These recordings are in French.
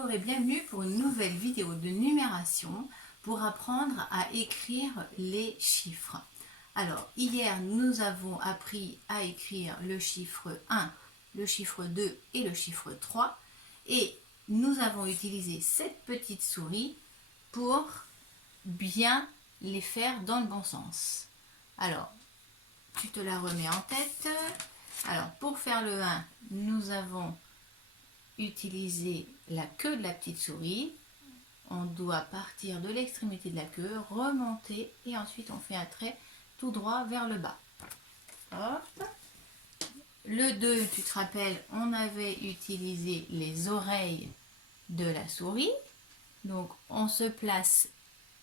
Bonjour et bienvenue pour une nouvelle vidéo de numération pour apprendre à écrire les chiffres. Alors, hier, nous avons appris à écrire le chiffre 1, le chiffre 2 et le chiffre 3. Et nous avons utilisé cette petite souris pour bien les faire dans le bon sens. Alors, tu te la remets en tête. Alors, pour faire le 1, nous avons utilisé la queue de la petite souris. On doit partir de l'extrémité de la queue, remonter et ensuite on fait un trait tout droit vers le bas. Hop. Le 2, tu te rappelles, on avait utilisé les oreilles de la souris. Donc on se place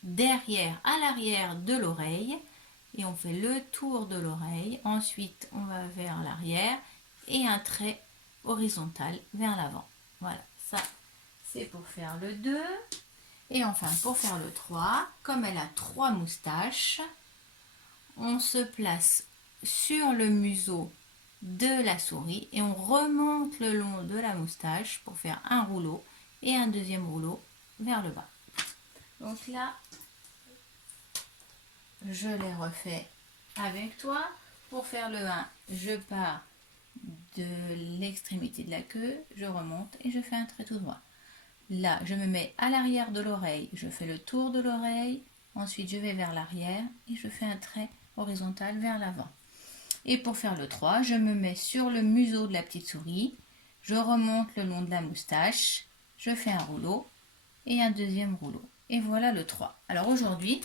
derrière, à l'arrière de l'oreille et on fait le tour de l'oreille. Ensuite on va vers l'arrière et un trait horizontal vers l'avant. Voilà, ça c'est pour faire le 2. Et enfin pour faire le 3, comme elle a 3 moustaches, on se place sur le museau de la souris et on remonte le long de la moustache pour faire un rouleau et un deuxième rouleau vers le bas. Donc là, je les refais avec toi. Pour faire le 1, je pars de l'extrémité de la queue, je remonte et je fais un trait tout droit. Là, je me mets à l'arrière de l'oreille, je fais le tour de l'oreille, ensuite je vais vers l'arrière et je fais un trait horizontal vers l'avant. Et pour faire le 3, je me mets sur le museau de la petite souris, je remonte le long de la moustache, je fais un rouleau et un deuxième rouleau. Et voilà le 3. Alors aujourd'hui,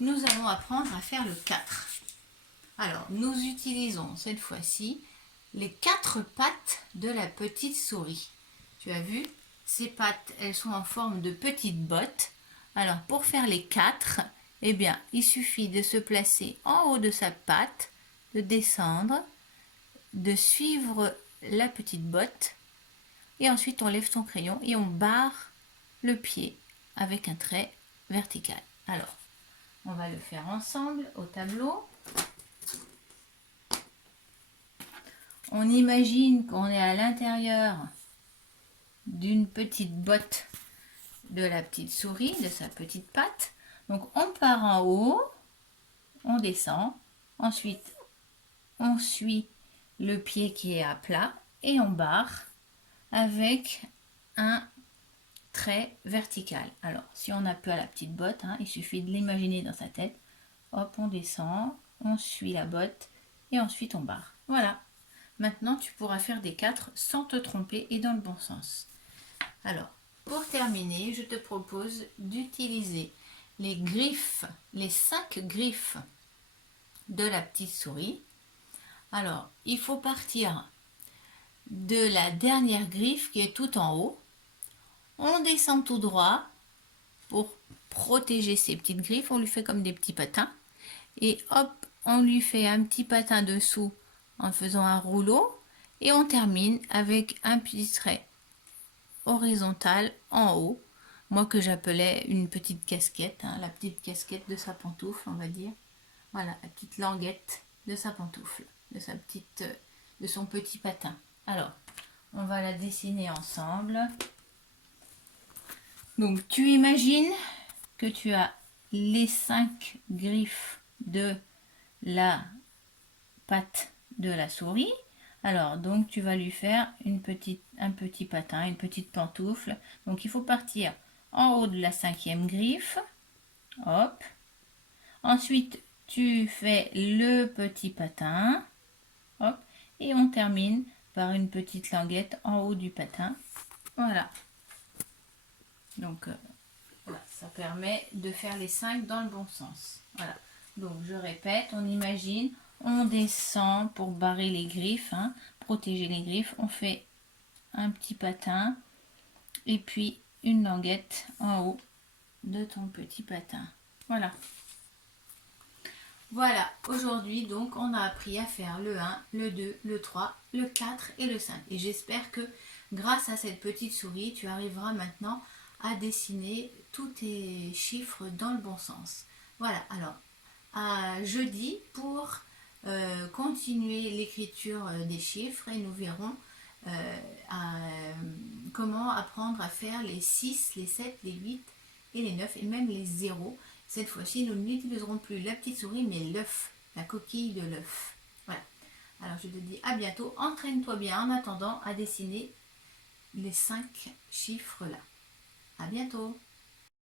nous allons apprendre à faire le 4. Alors, nous utilisons cette fois-ci les 4 pattes de la petite souris. Tu as vu ? Ces pattes, elles sont en forme de petites bottes. Alors, pour faire les 4, eh bien, il suffit de se placer en haut de sa patte, de descendre, de suivre la petite botte, et ensuite on lève son crayon et on barre le pied avec un trait vertical. Alors, on va le faire ensemble au tableau. On imagine qu'on est à l'intérieur d'une petite botte de la petite souris, de sa petite patte. Donc on part en haut, on descend, ensuite on suit le pied qui est à plat et on barre avec un trait vertical. Alors si on n'a pas la petite botte, il suffit de l'imaginer dans sa tête. Hop, on descend, on suit la botte et ensuite on barre. Voilà. Maintenant, tu pourras faire des 4 sans te tromper et dans le bon sens. Alors, pour terminer, je te propose d'utiliser les griffes, les 5 griffes de la petite souris. Alors, il faut partir de la dernière griffe qui est tout en haut. On descend tout droit pour protéger ces petites griffes. On lui fait comme des petits patins. Et hop, on lui fait un petit patin dessous en faisant un rouleau et on termine avec un petit trait horizontal en haut, moi que j'appelais une petite casquette, la petite casquette de sa pantoufle, on va dire. Voilà, la petite languette de sa pantoufle, de son petit patin. Alors, on va la dessiner ensemble. Donc, tu imagines que tu as les 5 griffes de la patte de la souris. Alors, donc, tu vas lui faire un petit patin, une petite pantoufle. Donc, il faut partir en haut de la 5e griffe. Hop. Ensuite, tu fais le petit patin. Hop. Et on termine par une petite languette en haut du patin. Voilà. Donc, voilà, ça permet de faire les 5 dans le bon sens. Voilà. Donc, je répète, on imagine, on descend pour barrer les griffes, protéger les griffes. On fait un petit patin et puis une languette en haut de ton petit patin. Voilà. Voilà, aujourd'hui, donc, on a appris à faire le 1, le 2, le 3, le 4 et le 5. Et j'espère que grâce à cette petite souris, tu arriveras maintenant à dessiner tous tes chiffres dans le bon sens. Voilà, alors, à jeudi pour continuer l'écriture des chiffres et nous verrons comment apprendre à faire les 6, les 7, les 8 et les 9 et même les 0. Cette fois-ci, nous n'utiliserons plus la petite souris, mais l'œuf, la coquille de l'œuf. Voilà. Alors, je te dis à bientôt. Entraîne-toi bien en attendant à dessiner les 5 chiffres là. À bientôt.